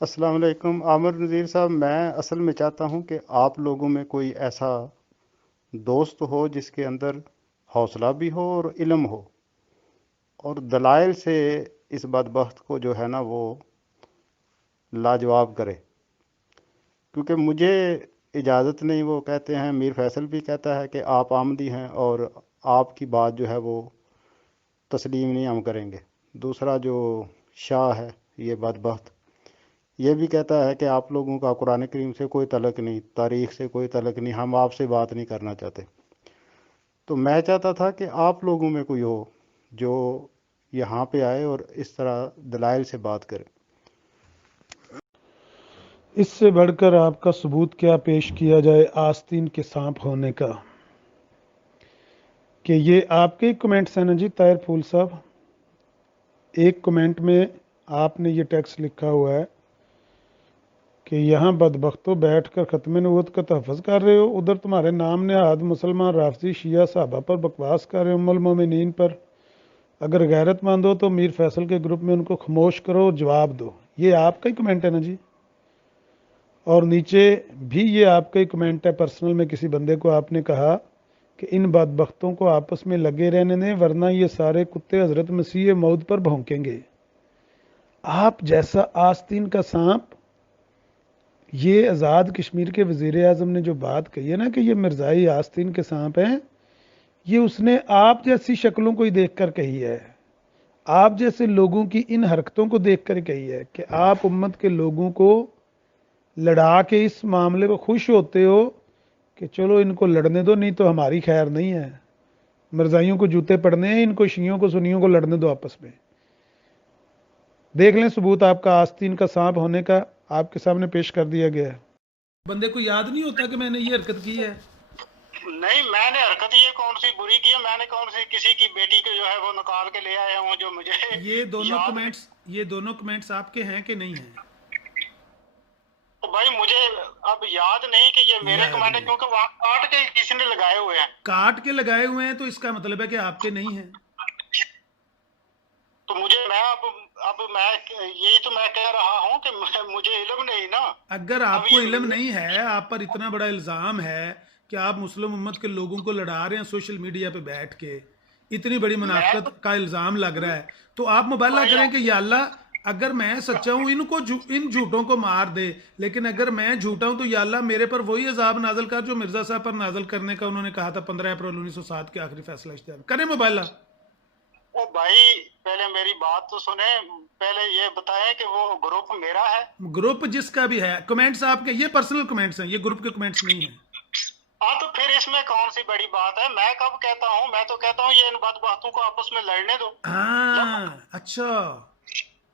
अस्सलाम वालेकुम आमिर नज़ीर साहब। मैं असल में चाहता हूं कि आप लोगों में कोई ऐसा दोस्त हो जिसके अंदर हौसला भी हो और इल्म हो और दलाइल से इस बदबख्त को जो है ना वो लाजवाब करे। क्योंकि मुझे इजाज़त नहीं, वो कहते हैं, मीर फैसल भी कहता है कि आप आमदी हैं और आपकी बात जो है वो तस्लीम नहीं हम करेंगे। दूसरा जो शाह है, ये बदबख्त, ये भी कहता है कि आप लोगों का कुरान करीम से कोई तलक नहीं, तारीख से कोई तलक नहीं, हम आपसे बात नहीं करना चाहते। तो मैं चाहता था कि आप लोगों में कोई हो जो यहाँ पे आए और इस तरह दलाइल से बात करे। इससे बढ़कर आपका सबूत क्या पेश किया जाए आस्तीन के सांप होने का? कि ये आपके ही कमेंट्स हैं ना जी ताहिर फूल साहब। एक कमेंट में आपने ये टेक्स्ट लिखा हुआ है कि यहाँ बदबख्तों बैठ कर ख़त्म नबूवत का तहफ़्फ़ुज़ कर रहे हो, उधर तुम्हारे नाम नहाद मुसलमान राफजी शिया साहबा पर बकवास कर रहे हो, उम्मुल मोमिनीन पर। अगर गैरतमंद हो तो मीर फैसल के ग्रुप में उनको खामोश करो और जवाब दो। ये आपका ही कमेंट है ना जी। और नीचे भी ये आपका ही कमेंट है, पर्सनल में किसी बंदे को आपने कहा कि इन बदबख्तों को आपस में लगे रहने दें वरना ये सारे कुत्ते हजरत मसीह मौद पर भौंकेंगे। आप जैसा आस्तीन का सांप, ये आज़ाद कश्मीर के वज़ीर आज़म ने जो बात कही है ना कि ये मिर्ज़ाई आस्तीन के सांप हैं, ये उसने आप जैसी शक्लों को ही देख कर कही है, आप जैसे लोगों की इन हरकतों को देख कर कही है कि आप उम्मत के लोगों को लड़ा के इस मामले को खुश होते हो कि चलो इनको लड़ने दो, नहीं तो हमारी खैर नहीं है, मिर्जाइयों को जूते पड़ने हैं, इनको शियों को सुनियों को लड़ने दो आपस में। देख लें सबूत आपका आस्तीन का सांप होने का, आपके सामने पेश कर दिया गया है। बंदे को याद नहीं होता कि मैंने ये हरकत की है। नहीं, मैंने हरकत ये कौन सी बुरी की है? मैंने कौन सी किसी की बेटी को जो है वो निकाल के ले आया हूँ जो मुझे ये दोनों कमेंट्स आपके हैं कि नहीं हैं? तो भाई मुझे अब याद नहीं कि ये मेरे कमेंट है, क्योंकि वहां काट के किसी ने लगाए हुए हैं। काट के लगाए हुए हैं तो इसका मतलब है कि आपके नहीं हैं। तो मुझे मैं अब मैं यही तो मैं कह रहा हूँ कि मुझे इल्म नहीं ना। अगर आपको इल्म नहीं है, आप पर इतना बड़ा इल्ज़ाम है कि आप मुस्लिम उम्मत के लोगों को लड़ा रहे हैं सोशल मीडिया पे बैठ के, इतनी बड़ी मैं मुनाफिकत का इल्ज़ाम लग रहा है, तो आप मुबाला करें कि या अल्लाह, अगर मैं सच्चा हूँ इन झूठों को मार दे, लेकिन अगर मैं झूठा हूँ तो या अल्लाह मेरे पर वही अजाब नाजल कर जो मिर्जा साहब पर नाजल करने का उन्होंने कहा था 15 अप्रैल 1907 के आखिरी फैसला इख्तियार करें। मुबाला ओ भाई, पहले मेरी बात तो सुने। पहले ये बताएं कि वो ग्रुप मेरा है। ग्रुप जिसका भी है, कमेंट्स आपके ये पर्सनल कमेंट्स हैं, ये ग्रुप के कमेंट्स नहीं है। हाँ, तो फिर इसमें कौन सी बड़ी बात है? मैं कब कहता हूँ? मैं तो कहता हूँ ये इन बदबख्तों को आपस में लड़ने दो। हाँ अच्छा,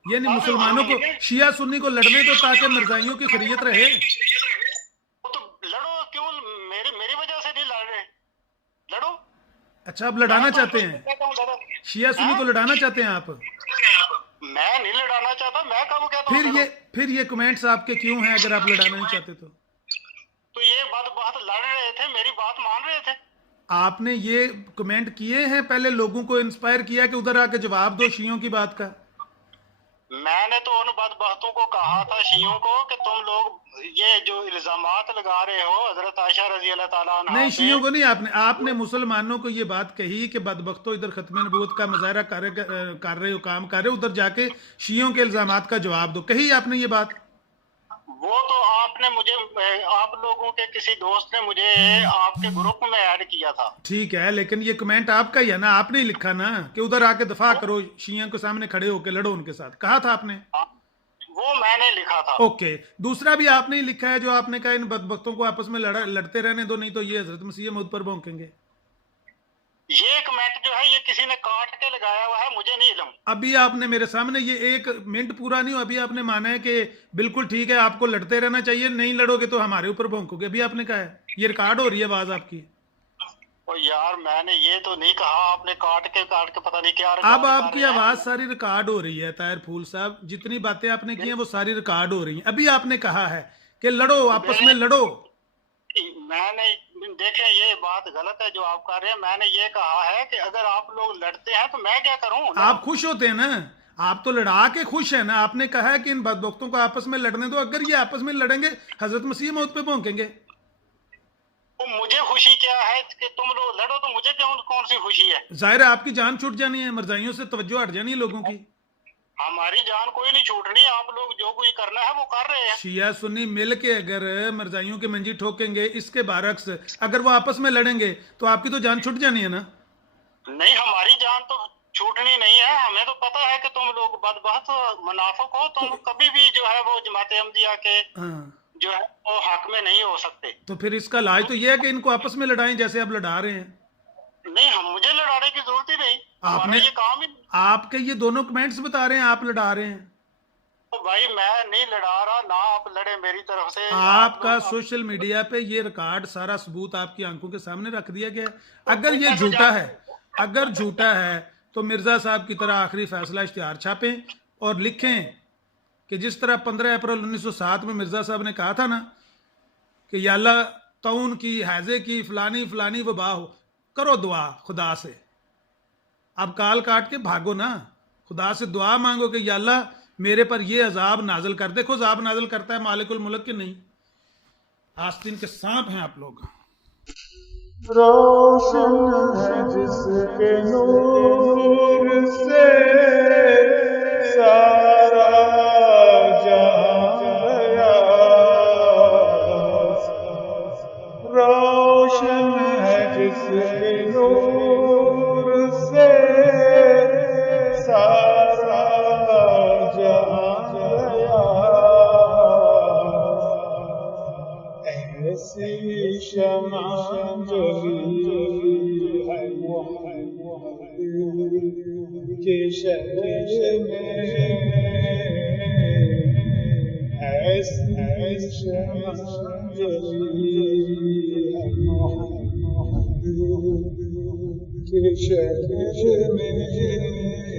यानी अब मुसलमानों को, शिया सुन्नी को लड़ने दो ताकि मिर्जाइयों की खैरियत रहे। तो लड़ो, क्यों मेरी मेरी वजह से नहीं लड़ रहे? लड़ो। अच्छा, आप लड़ाना चाहते हैं, कहता हूँ लड़ो। शिया सुन्नी को लड़ाना चाहते हैं आप? मैं नहीं लड़ाना चाहता, मैं कब कहता हूँ फिर लड़ो? ये कमेंट्स आपके क्यों हैं अगर आप लड़ाना नहीं चाहते तो ये बात लड़ रहे थे, मेरी बात मान रहे थे। आपने ये कमेंट किए हैं, पहले लोगों को इंस्पायर किया कि उधर आके जवाब दो शियों की बात का? मैंने तो उन बदबख्तों को कहा था, शियों को, कि तुम लोग ये जो इल्जामात लगा रहे हो हजरत आयशा रजी अल्लाह ताला अन्हा नहीं, पे। शियों को नहीं, आपने मुसलमानों को ये बात कही कि बदबख्तों इधर खत्म नबूवत का मुजाहरा कर रहे हो, काम कर रहे हो, उधर जाके शियों के इल्जामात का जवाब दो, कही आपने ये बात? वो तो आपने मुझे, आप लोगों के किसी दोस्त ने मुझे आपके ग्रुप में ऐड किया था। ठीक है, लेकिन ये कमेंट आपका ही है ना, आपने ही लिखा ना कि उधर आके दफा करो, शिया के सामने खड़े होके लड़ो उनके साथ, कहा था आपने? वो मैंने लिखा था। ओके, दूसरा भी आपने ही लिखा है जो आपने कहा इन बदबख्तों को आपस में लड़ते रहने दो, नहीं तो ये हजरत मसीह मौत पर भौंकेंगे। ये कमेंट जो है ये किसी ने काट के लगाया हुआ है, मुझे नहीं इल्म। अभी आपने मेरे सामने, ये एक मिनट पूरा नहीं हुआ, अभी आपने माना है कि बिल्कुल ठीक है, आपको लड़ते रहना चाहिए, नहीं लड़ोगे तो हमारे ऊपर भौंकोगे, अभी आपने कहा है, ये रिकॉर्ड हो रही है आवाज आपकी। और यार मैंने ये तो नहीं कहा, आपने काट के पता नहीं क्या अब आपकी आवाज सारी रिकॉर्ड हो रही है ताहिर फूल साहब, जितनी बातें आपने की हैं वो सारी रिकॉर्ड हो रही हैं। अभी आपने कहा है कि लड़ो, आपस में लड़ो। मैंने देखे ये बात गलत है जो आप कर रहे हैं। मैंने ये कहा है कि अगर आप लोग लड़ते हैं तो मैं क्या करूं? आप खुश होते हैं ना, आप तो लड़ा के खुश हैं ना, आपने कहा है कि इन बदबख्तों को आपस में लड़ने दो, अगर ये आपस में लड़ेंगे हजरत मसीह मौत पे भौंकेंगे। तो मुझे खुशी क्या है कि तुम लोग लड़ो, तो मुझे कौन सी खुशी है? जाहिर है आपकी जान छूट जानी है, मरजाइयों से तवज्जो हट जानी है लोगों की। हमारी जान कोई नहीं छूटनी, आप लोग जो कुछ करना है वो कर रहे हैं। शिया सुन्नी मिल के अगर मरजाइयों के मंजी ठोकेंगे, इसके बारक्स अगर वो आपस में लड़ेंगे तो आपकी तो जान छूट जानी है ना। नहीं, हमारी जान तो छूटनी नहीं है। हमें तो पता है कि तुम लोग बदबख्त मुनाफिक हो, तुम कभी भी जो है वो जमात अहमदिया के जो है वो हक में नहीं हो सकते। तो फिर इसका इलाज तो ये है कि इनको आपस में लड़ाएं जैसे आप लड़ा रहे हैं। नहीं, हम मुझे लड़ाने की जरूरत ही नहीं, हमारा ये काम ही। आपके ये दोनों कमेंट्स बता रहे हैं आप लड़ा रहे हैं। तो भाई मैं नहीं लड़ा रहा ना, आप लड़े मेरी तरफ से। आपका सोशल मीडिया पे ये रिकॉर्ड सारा सबूत आपकी आंखों के सामने रख दिया गया। अगर ये झूठा है, अगर झूठा है तो मिर्जा साहब की तरह आखिरी फैसला इश्तिहार छापें और लिखें कि जिस तरह 15 अप्रैल 1907 में मिर्जा साहब ने कहा था ना कि या अल्लाह तौन की, हैजे की, फलानी फलानी वबा हो, करो दुआ खुदा से। अब काल काट के भागो ना, खुदा से दुआ मांगो कि या अल्लाह मेरे पर ये अजाब नाजल कर। देखो अजाब नाजल करता है मालिकुल मुल्क के नहीं, आस्तीन के सांप हैं आप लोग। रोशन है जिसके नूर से सारा जहां गया, रोशन है जिसके नूर से सारा जहां गया, ऐसी शमा जली है मोहम्मद के शहर में, ऐसी शमा जली है मोहम्मद के शहर में।